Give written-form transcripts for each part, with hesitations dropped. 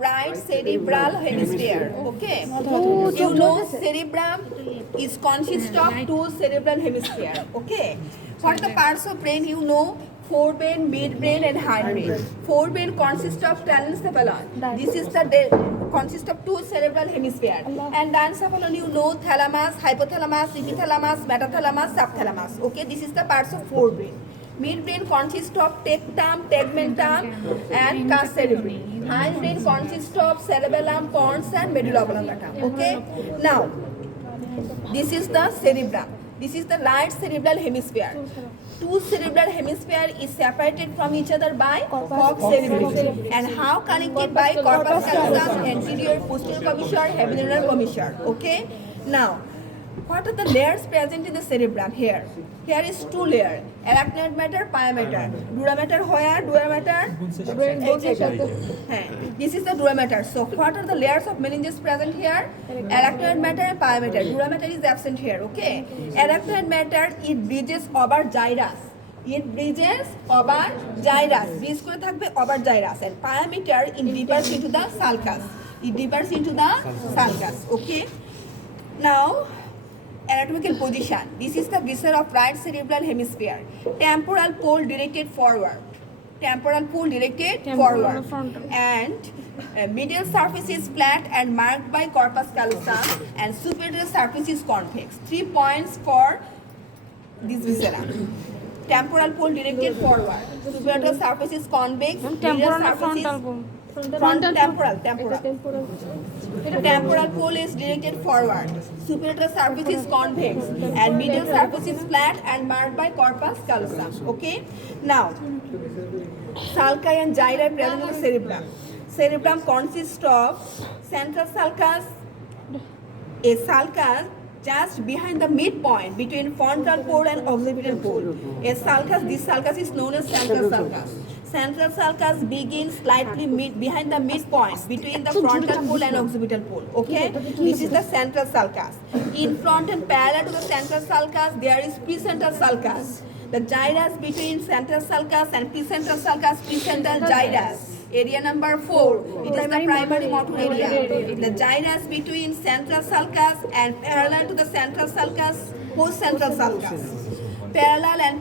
right cerebral hemisphere. Okay, you know cerebrum is consist of two cerebral hemisphere. Okay, what the parts of brain you know? Forebrain, midbrain, and hindbrain. Forebrain consists of telencephalon. This is the consists of two cerebral hemisphere. And diencephalon you know thalamus, hypothalamus, epithalamus, metathalamus, subthalamus. Okay, this is the parts of forebrain. Midbrain consists of tectum, tegmentum, and cus cerebri. Hindbrain consists of cerebellum, pons, and medulla oblongata. Okay, now this is the cerebrum. This is the right cerebral hemisphere. Two cerebral hemisphere is separated from each other by corpus cerebri. And how connected by corpus callosum, anterior, posterior commissure, habenular commissure. Okay. Now, what are the layers present in the cerebrum here? Here is two layers: arachnoid matter, pia matter. Dura matter where? Dura matter. This is the dura matter. So, what are the layers of meninges present here? Arachnoid matter and pia matter. Dura matter is absent here. Okay. Arachnoid matter it bridges over gyrus. It bridges over gyrus. Bridge করে থাকবে over gyrus, and pia matter it deepers into the sulcus. It deepers into the sulcus. Okay. Now, anatomical position. This is the viscera of right cerebral hemisphere. Temporal pole directed forward. Temporal pole directed forward. And medial surface is flat and marked by corpus callosum, and superior surface is convex. 3 points for this viscera. Temporal pole directed forward. Superior surface is convex. Medial surface is temporal pole is directed forward. Superior surface is convex and medial surface is flat and marked by corpus callosum. Okay. Now, sulci and gyri present in the cerebrum. Cerebrum consists of central sulcus, a sulcus just behind the midpoint between frontal pole and occipital pole. A sulcus, this sulcus is known as central sulcus. Central sulcus begins slightly behind the midpoint between the frontal pole and occipital pole. Okay, this is the central sulcus. In front and parallel to the central sulcus, there is precentral sulcus. The gyrus between central sulcus and precentral sulcus, precentral gyrus. Area number 4, it is the primary motor area. The gyrus between central sulcus and parallel to the central sulcus, postcentral sulcus. Parallel and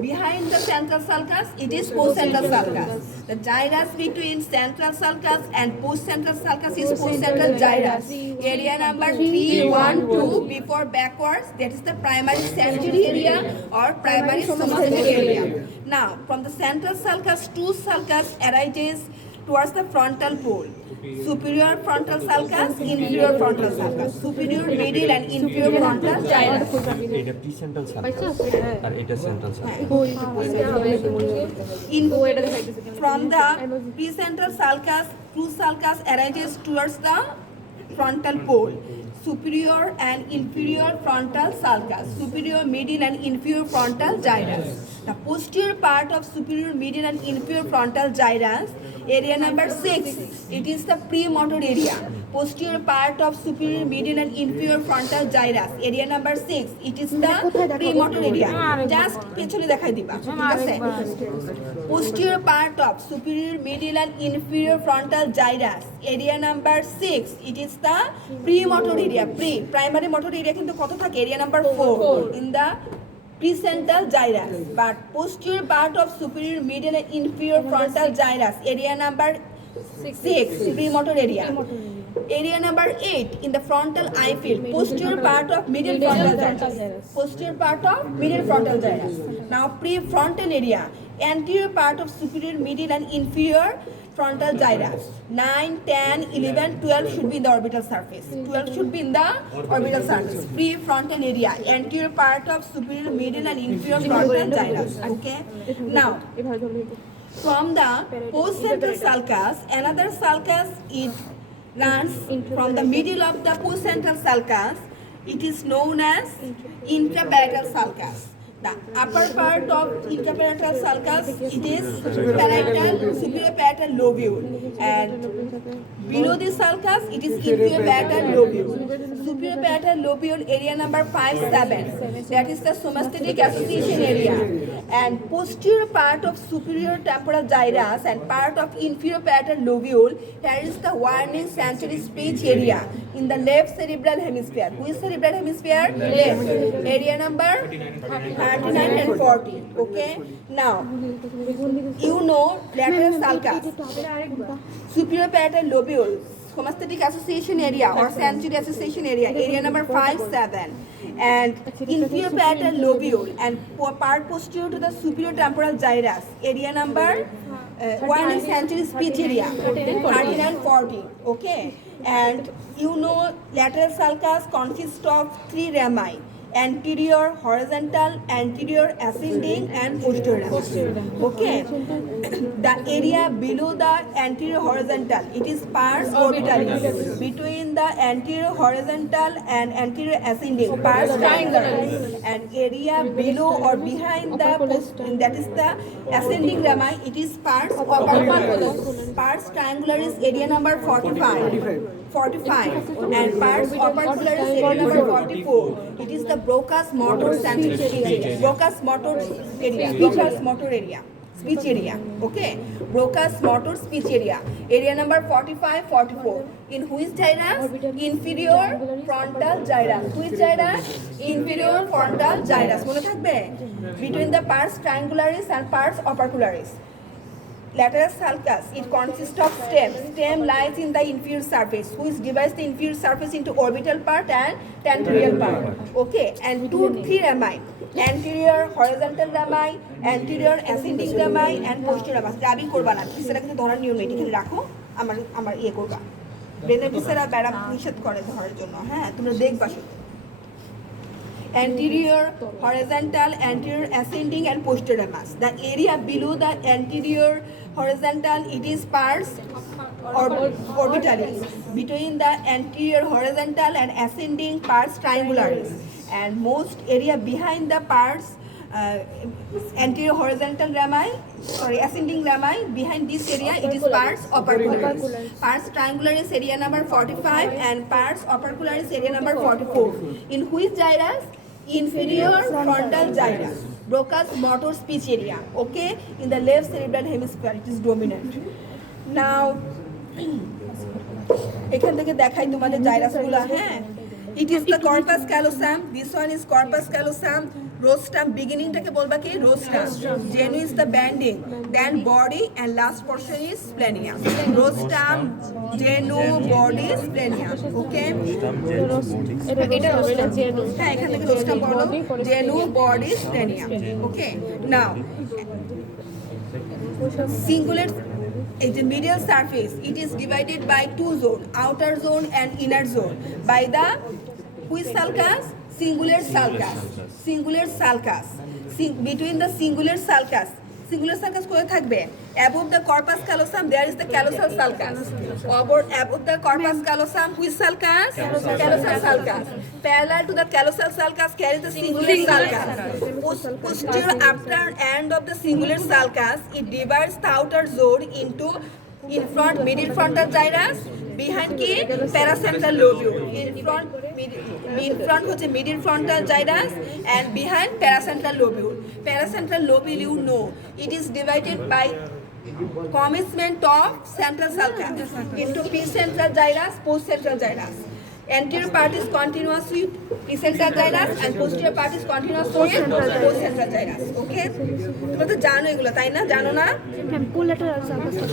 behind the central sulcus, it is postcentral sulcus. The gyrus between central sulcus and postcentral sulcus is postcentral gyrus. Area number 3, 1, 2, before backwards, that is the primary sensory area or primary somatic area. Now, from the central sulcus, two sulcus arises towards the frontal pole. Superior frontal sulcus, inferior frontal sulcus. Superior, middle and inferior frontal gyrus. এটা প্রিসেন্টাল circus আর এটা central circus From the precentral sulcus, two sulcus arises towards the frontal pole. Superior and inferior frontal sulcus. Superior, middle and inferior frontal gyrus. The posterior part of superior, middle and inferior frontal gyrus, area number 6, it is the premotor area. Posterior part of superior, middle and inferior frontal gyrus, area number 6, it is the premotor area. Just পেছনে দেখাই দিবা, ঠিক আছে? Posterior part of superior, middle and inferior frontal gyrus, area number 6, it is the premotor area. Primary motor area কিন্তু কত থাকে? Area number 4 in the precentral gyrus, but posterior part of superior, middle and inferior frontal gyrus, area number 6, premotor area. Area number 8 in the frontal eye field, posterior part of middle frontal gyrus. Posterior part of middle frontal gyrus. Now prefrontal area, anterior part of superior, middle and inferior frontal gyrus. 9, 10, 11, 12 should be in the orbital surface. 12 should be in the orbital surface. Prefrontal area, anterior part of superior, middle and inferior frontal gyrus. Okay. Now, from the postcentral sulcus, another sulcus it runs from the middle of the postcentral sulcus. It is known as intraparietal sulcus. The upper part of interparietal sulcus, it is parietal superior parietal lobule, and below the sulcus, it is inferior parietal lobule. Superior parietal lobule area number 5-7, that is the somatic association area, and posterior part of superior temporal gyrus and part of inferior parietal lobule, here is the warning sensory speech area in the left cerebral hemisphere. Which cerebral hemisphere? Left. Area number 39 and 40. Okay. Now, you know lateral sulcus, superior parietal lobule, somatic association area or sensory association area number 5-7, and inferior parietal lobule and part posterior to the superior temporal gyrus, area number 1 is sensory speech area, 13 and 40. Okay, and you know lateral sulcus consists of 3 rami: anterior, horizontal, anterior ascending, and posterior. Okay, the area below the anterior horizontal, it is pars orbitalis. Between the anterior horizontal and anterior ascending, pars triangularis, and area below or behind the that is the ascending rami, it is pars opercularis. Pars triangularis area number 45, and pars opercularis area number 44. It is the Broca's motor central area, Broca's motor area, speech area. Okay, Broca's motor speech area number 45, 44. In which gyrus? Inferior frontal gyrus. Which gyrus? Inferior frontal gyrus. মনে থাকবে? Between the pars triangularis and pars opercularis. Lateral sulcus, it consists of stem. Stem lies in the inferior surface, which divides the inferior surface into orbital part and tentorial part. Okay, and 2-3 rami: anterior horizontal rami, anterior ascending rami, and posterior rami. রাবি করবা না, সেটা কিন্তু ধরার নিয়ম নেই, এখানে রাখো, আমার ইয়ে করবা। ব্রেনের পিছরা ব্যারাম নিষেধ করে ধরার জন্য, হ্যাঁ তোমরা দেখবা শুধু। Anterior, horizontal, anterior ascending, and posterior ramus. The area below the anterior horizontal, it is pars orbitalis. Between the anterior horizontal and ascending, pars triangularis. And most area behind the pars anterior horizontal rami, ascending rami, behind this area, it is pars opercularis. Pars triangularis area number 45 and pars opercularis area number 44. In which gyrus? Inferior frontal gyrus, Broca's motor speech area. Okay, in the left cerebral hemisphere, it is dominant. Now, এখান থেকে দেখাই তোমাদের জাইরাসগুলো, হ্যাঁ। It is the corpus callosum. This one is corpus callosum. Rostrum, beginningটাকে বলবা কি? Rostrum. Genu is the banding. Then body and last portion is splenia. Rostrum, genu, body, splenia. Okay? হ্যাঁ, এখান থেকে rostrum বলো. Genu, body, splenia. Okay? Now, cingulate is the medial surface. It is divided by 2 zones, outer zone and inner zone. By the which sulcus? Singular sulcus. Singular sulcus. Between the singular sulcus কোথায় থাকবে? Above the corpus callosum, there is the callosal sulcus. Above the corpus callosum, which sulcus? Callosal sulcus. Parallel to the callosal sulcus, there is the singular sulcus. Posterior after end of the singular sulcus, it divides the outer zone into in front middle frontal gyrus, behind কি paracentral lobule, in front হচ্ছে middle frontal gyrus and behind paracentral lobule. Paracentral lobule, you know, it is divided by commencement of central sulcus into precentral gyrus, postcentral gyrus. Anterior part is continuous with precentral gyrus and posterior part is continuous with postcentral gyrus. Okay? তোমরা তো জানো এগুলো, তাই না? জানো না?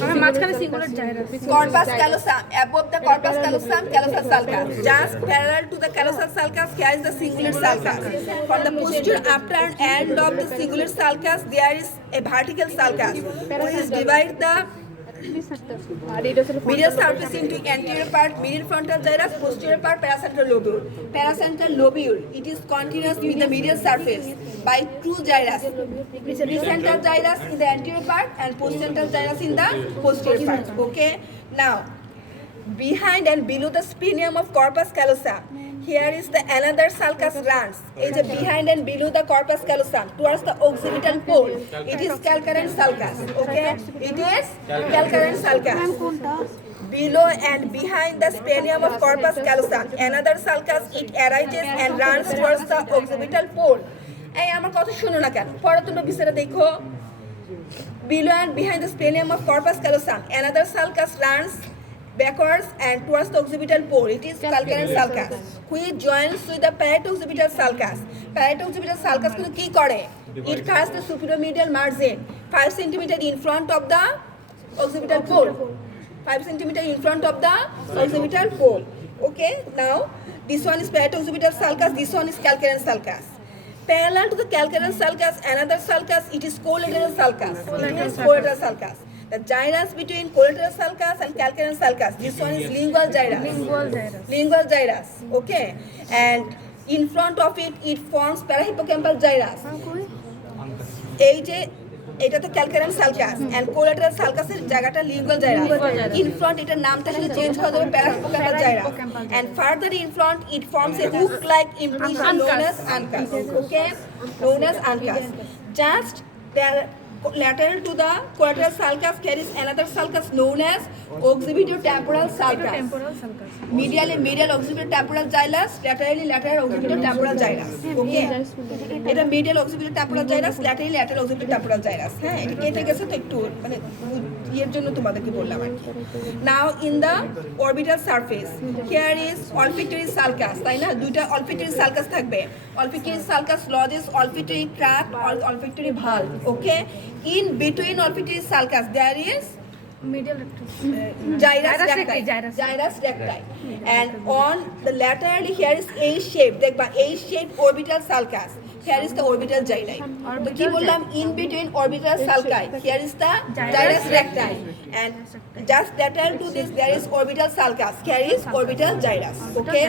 আমার মাঝখানে singular gyrus. Corpus callosum, above the corpus callosum, callosal sulcus. Just parallel to the callosal sulcus, here is the singular sulcus. From the posterior after end of the singular sulcus, there is a vertical sulcus, which divide the medial surface into anterior part, middle frontal gyrus, posterior part, paracentral lobule. Paracentral lobule, it is continuous with the medial surface by 2 gyrus. Precentral gyrus in the anterior part and postcentral gyrus in the posterior part. Okay. Now, behind and below the splenium of corpus callosum, Here is the another sulcus runs. Is behind and below the corpus callosum towards the occipital pole. It is calcareous sulcus. Okay, it is calcareous sulcus. Below and behind the splenium of corpus callosum, another sulcus, it arises and runs towards the occipital pole. এই আমার কথা শোনো না কেন, পরে তোমরা বিষয়টা দেখো। Below and behind the splenium of corpus callosum, another sulcus runs backwards and towards the occipital pole. It is calcareous sulcus, which joins with the parieto-occipital sulcus. Parieto-occipital sulcus কিন্তু কি করে? It cuts the superior medial margin 5 cm in front of the occipital pole. 5 cm in front of the occipital pole. Okay, now this one is parieto-occipital sulcus, this one is calcareous sulcus. Parallel to the calcareous sulcus, another sulcus, it is collateral sulcus. It is collateral sulcus. The gyrus between collateral sulcus and calcareous sulcus, this one is lingual gyrus. Lingual gyrus, okay. And in front of it, it forms parahippocampal gyrus. এই যে এটা তো ক্যালকারিয়ান sulcus and collateral সালকাসের জায়গাটা lingual gyrus. In front এটার নামটা আসলে change হয়ে যাবে parahippocampal gyrus and further in front it forms a hook like impression known as uncus. Okay, known as uncus. Just there lateral to the collateral sulcus carries another sulcus known as occipitotemporal sulcus. Medial occipitotemporal gyrus, lateral occipitotemporal gyrus. Okay, এটা medial occipitotemporal gyrus, lateral occipitotemporal gyrus. হ্যাঁ, এটা কেটে গেছে তো একটু মানে এর জন্য তোমাদেরকে বললাম আর কি। Now in the orbital surface, here is olfactory sulcus, তাই না? দুইটা olfactory sulcus থাকবে। Olfactory sulcus lodges olfactory tract or olfactory valve. Okay, in between olfactory sulcus there is gyrus recti, and on the laterally here is A shape, দেখবা A shape orbital sulcus, here is the orbital gyri. তো কি বললাম, in between orbital sulci here is the gyrus recti, and just lateral to this there is orbital sulcus, here is orbital gyrus. Okay,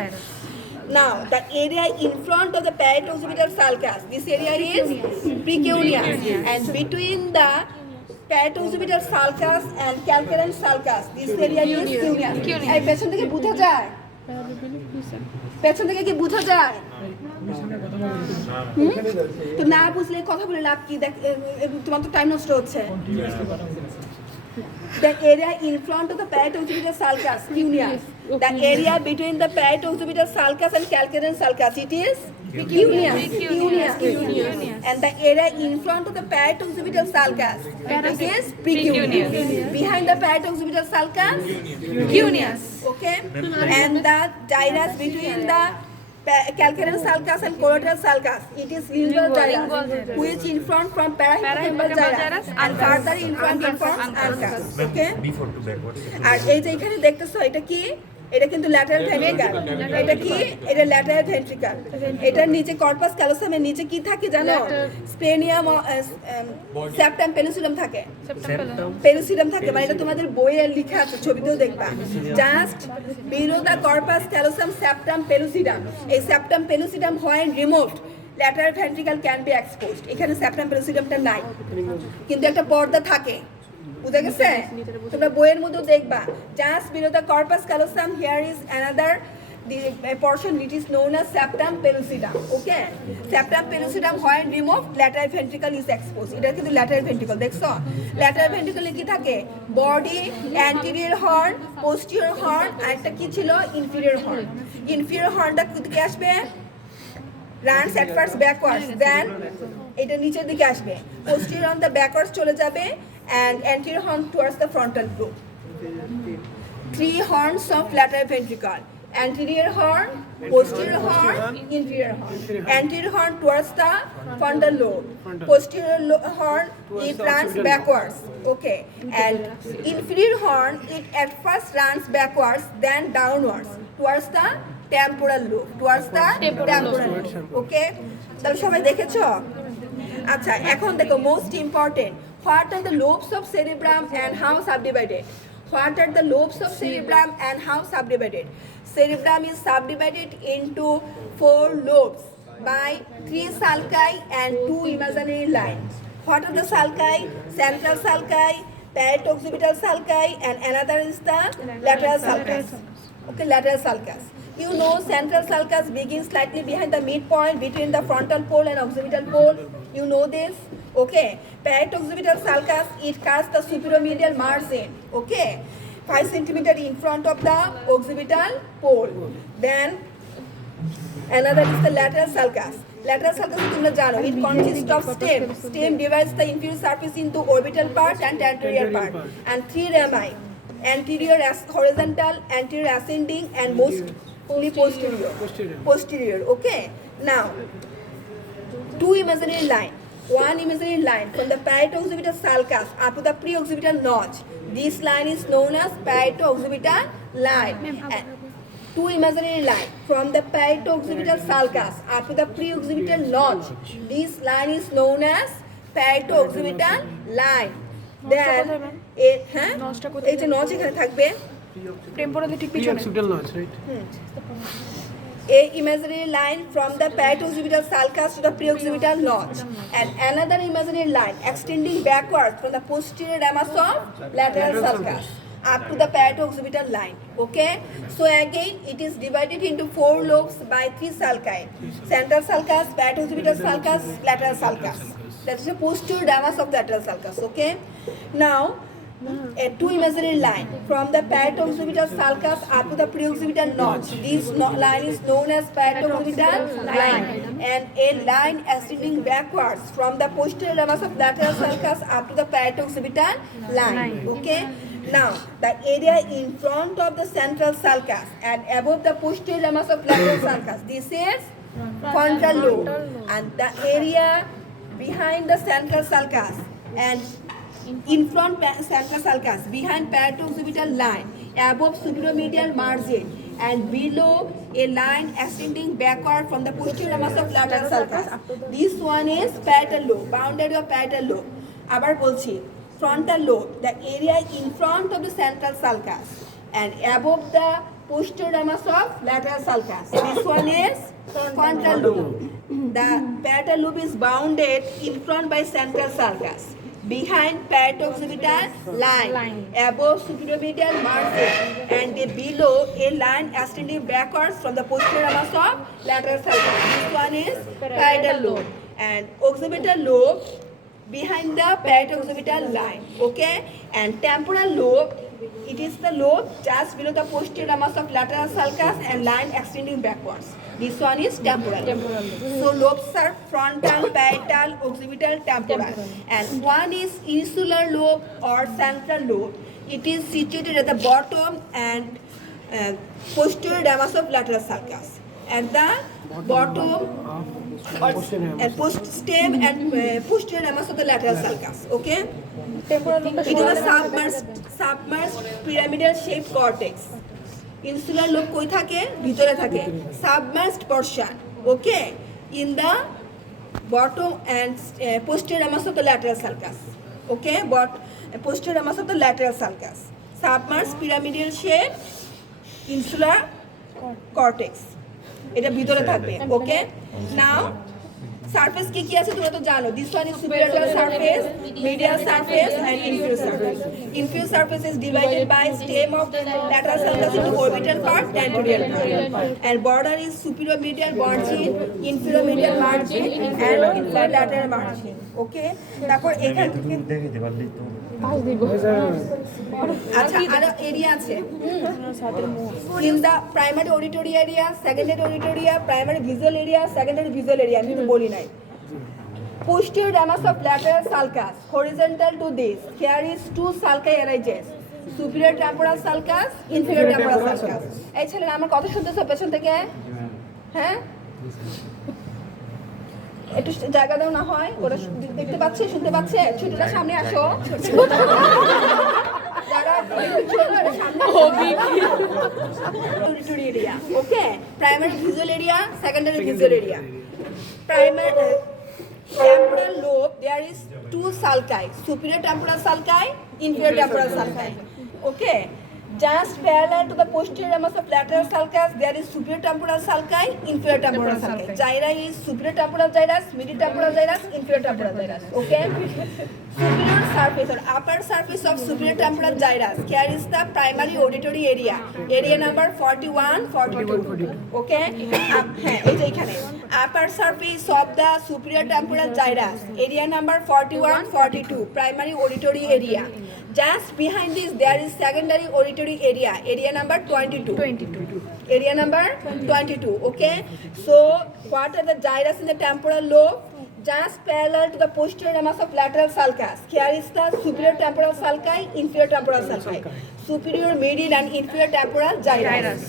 now the area in front of the parieto-occipital sulcus, this area is precuneus, and between the parieto-occipital sulcus and calcareous sulcus, this area is cuneus. এই পেছন থেকে বোঝা যায়? পেছন থেকে কি বোঝা যায়? তো না বুঝলে কথা বলে লাভ কি? দেখ তোমার তো টাইম নষ্ট হচ্ছে। The area in front of the parieto-occipital sulcus, cuneus. The area between the parieto-occipital sulcus and calcareous sulcus, it is precuneus. And the area in front of the parieto-occipital sulcus, it is precuneus. Behind the parieto-occipital sulcus, cuneus. Okay, and the gyrus between the calcareous sulcus and collateral sulcus, it is lingual gyrus, which in front from parahippocampal gyrus and further in front it forms ancus. Okay, before to back, what is it? আর এই যে এখানে দেখতেছো এটা কি? এটা কিন্তু lateral ventricle. এটা কি? এটা ল্যাটারাল ভেন্ট্রিকল। এটার নিচে কর্পাস ক্যালোসামের নিচে কি থাকে জানো? স্প্লেনিয়াম, সেপ্টাম পেলুসিডাম থাকে। পেলুসিডাম থাকে, মানে এটা তোমাদের বইয়ে লেখা আছে, ছবিতেও দেখবা। Just below the corpus callosum septum pellucidum. এই septum pellucidum when removed, lateral ventricle can be exposed. এখানে সেপ্টাম পেলুসিডামটা নাই, কিন্তু একটা পর্দা থাকে। বুঝা গেছে? তোমরা বইয়ের মধ্যে দেখবা just below the corpus callosum here is another the portion which is known as septum pellucidum. Okay, septum pellucidum when removed, lateral ventricle is exposed. এটা কিন্তু lateral ventricle, দেখছো? lateral ventricle কি থাকে? body, anterior horn, posterior horn, আর একটা কি ছিল? inferior horn. inferior hornটা কোথেকে আসবে? runs at first backwards, then এটা নিচের দিকে আসবে। posterior on the backwards চলে যাবে, and anterior horn towards the frontal lobe. 3 horns of lateral ventricle: anterior horn, posterior horn, inferior horn. Anterior horn towards the frontal lobe, posterior horn it runs backwards. Okay, and inferior horn it at first runs backwards, then downwards towards the temporal lobe, temporal lobe. Okay, তাহলে সবাই দেখেছো? আচ্ছা, এখন দেখো most important, what are the lobes of cerebrum and how subdivided? What are the lobes of cerebrum and how subdivided? Cerebrum is subdivided into 4 lobes by 3 sulci and 2 imaginary lines. What are the sulci? Central sulci, parieto-occipital sulci, and another is the lateral sulcus. Okay, lateral sulcus. You know central sulcus begins slightly behind the midpoint between the frontal pole and occipital pole. You know this? Okay. Parieto-occipital sulcus, it cuts the superomedial margin. Okay. 5 centimeter in front of the occipital pole. Then another is the lateral sulcus. Lateral sulcus তোমরা জানো, it consists of stem. Stem divides the inferior surface into orbital part and anterior part, and 3 rami: anterior horizontal, anterior ascending, and mostly posterior. Okay. Now, 2 imaginary line. 1 imaginary line from the parieto-occipital sulcus up to the pre-occipital notch. This line is known as parieto-occipital line. And 2 imaginary line from the parieto-occipital sulcus up to the pre-occipital notch. This line is known as parieto-occipital line. Then এই যে notch এখানে থাকবে, temporarily ঠিক পিছনে a imaginary line from the parieto-occipital sulcus to the pre-occipital notch, and another imaginary line extending backwards from the posterior ramus of lateral sulcus up to the parieto-occipital line. Okay, so again it is divided into 4 lobes by 3 sulci: central sulcus, parieto-occipital sulcus, lateral sulcus. That is the posterior ramus of lateral sulcus. Okay, now a 2 imaginary line from the parieto-occipital sulcus up to the pre-occipital notch. This line is known as parieto-occipital line, and a line extending backwards from the posterior ramus of lateral sulcus up to the parieto-occipital line. Okay. Now, the area in front of the central sulcus and above the posterior ramus of lateral sulcus, this is frontal lobe, and the area behind the central sulcus and in front central sulcus, behind parieto-occipital line, above superomedial margin, and below a line extending backward from the posterior ramus of lateral sulcus. This one is parietal lobe, boundary of parietal lobe. আবার বলছি, frontal lobe, the area in front of the central sulcus and above the posterior ramus of lateral sulcus. This one is frontal lobe. The parietal lobe is bounded in front by central sulcus, behind parieto-occipital line, above superomedial margin, and below a line extending backwards from the posterior ramus of lateral sulcus. This one is parietal lobe, and occipital lobe behind the parieto-occipital line. Okay, and temporal lobe, it is the lobe just below the posterior ramus of lateral sulcus and line extending backwards. This one is temporal. So lobes are frontal, parietal, occipital, temporal. And one is insular lobe or central lobe. It is situated at the bottom and posterior ramus of lateral sulcus. At the bottom or stem and posterior ramus of the lateral sulcus. Okay? It is a submerged pyramidal shaped cortex. Insular lobe কই থাকে? ভিতরে থাকে, submerged portion. Okay, in the bottom and posterior ramus of the lateral sulcus. Okay, but posterior ramus of the lateral sulcus, submerged pyramidal shape insular cortex, এটা ভিতরে থাকবে. Okay, now surface কি আছে তোমরা তো জানো. This one is superior surface, medial surface, and inferior surface. Inferior surface is divided by stem of lateral sulcus into orbital part, anterior part, and border is superior medial margin, inferior medial margin, and inferior lateral margin. Okay, তারপর এখান থেকে দেখাইতে পারলেই তো আচ্ছা আরো area আছে. In the primary auditory area, secondary auditory area, primary visual area, secondary visual area, আমি তো বলি নাই. Posterior ramus of lateral sulcus, horizontal to this, here is 2 sulci arises. Superior temporal sulcus, inferior temporal sulcus. এই ছেলেরা আমার কথা শুনতেছো পেছন থেকে? হ্যাঁ, একটু জায়গা দাও না হয়, ওরা দেখতে পাচ্ছে, শুনতে পাচ্ছে. ছোটরা সামনে আসো, যারা ছোট সামনে auditory area. Okay, primary visual area, secondary visual area. Primary temporal lobe, there is 2 sulci, superior temporal sulci, inferior temporal sulci. Okay, just parallel to the posterior ramus of lateral sulcus, there is superior temporal sulci, inferior temporal sulci. Gyra is superior temporal gyrus, middle temporal gyrus, inferior temporal gyrus. Okay, superior surface or upper surface of superior temporal gyrus carries the primary auditory area. Area number 41, 42. Okay? হ্যাঁ এই যে এখানে upper surface of the superior temporal gyrus. Area number 41, 42. Primary auditory area. Just behind this there is secondary auditory area. Area number 22. 22. Area number 22. Okay? So what are the gyrus in the temporal lobe? Just parallel to the posterior ramus of lateral sulcus. Here is the superior temporal sulci, inferior temporal sulci. Superior, medial and inferior temporal gyrus.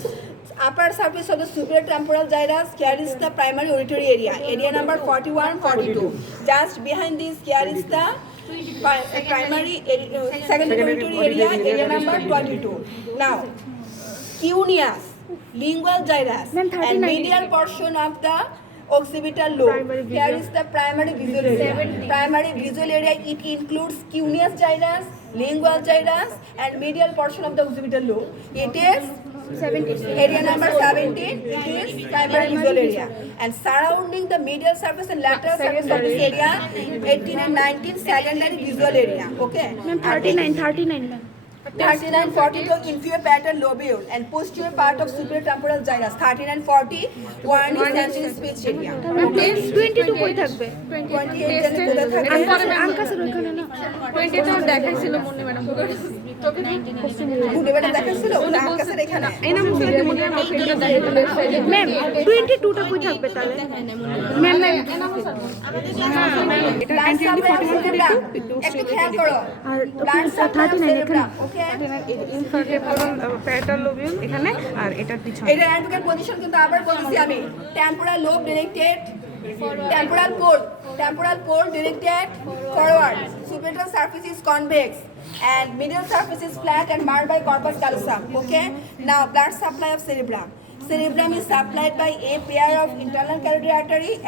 Upper surface of the superior temporal gyrus carries the primary auditory area. Area number 41, 42. Just behind this here is the primary secondary auditory area. Area number 22. Now, cuneus, lingual gyrus, and medial portion of the occipital lobe. Here is the primary visual area. Primary visual area, it includes cuneus gyrus, lingual gyrus, and medial portion of the occipital lobe. It is 17. Area number 17, it is primary visual area. And surrounding the medial surface and lateral surface of this area, 18 and 19, secondary visual area. Okay? Ma'am, 39, ma'am. 39, 40 to inferior parietal lobule and posterior part of superior temporal gyrus. 13 and 40, one is sensory speech area. Ma'am, 22 কই থাকবে? 28 জানি কোথায় থাকবে? আঙ্কাসের ওখানে না। 22 দেখাইছিল Munni madam. গুডে বেটা দেখাচ্ছিল? না, আকাশের এখানে। এই নাম মুন্নি ম্যাডাম ম্যাম 22টা কই থাকবে তাহলে? ম্যাম এটা Blood supply of cerebrum. একটু খেয়াল করো। আর Blood supply of 39 এখানে cerebrum. Okay? প্যারাটাল লোবিউল এখানে আর এটার পিছনে এটা অ্যান্টোকের পজিশন কিন্তু আবার বলছি আমি temporal lobe directed temporal pole directed forward, superior surface is convex and middle surface is flat and marked by corpus callosum. Okay, now blood supply of cerebrum is supplied by a pair of internal carotid artery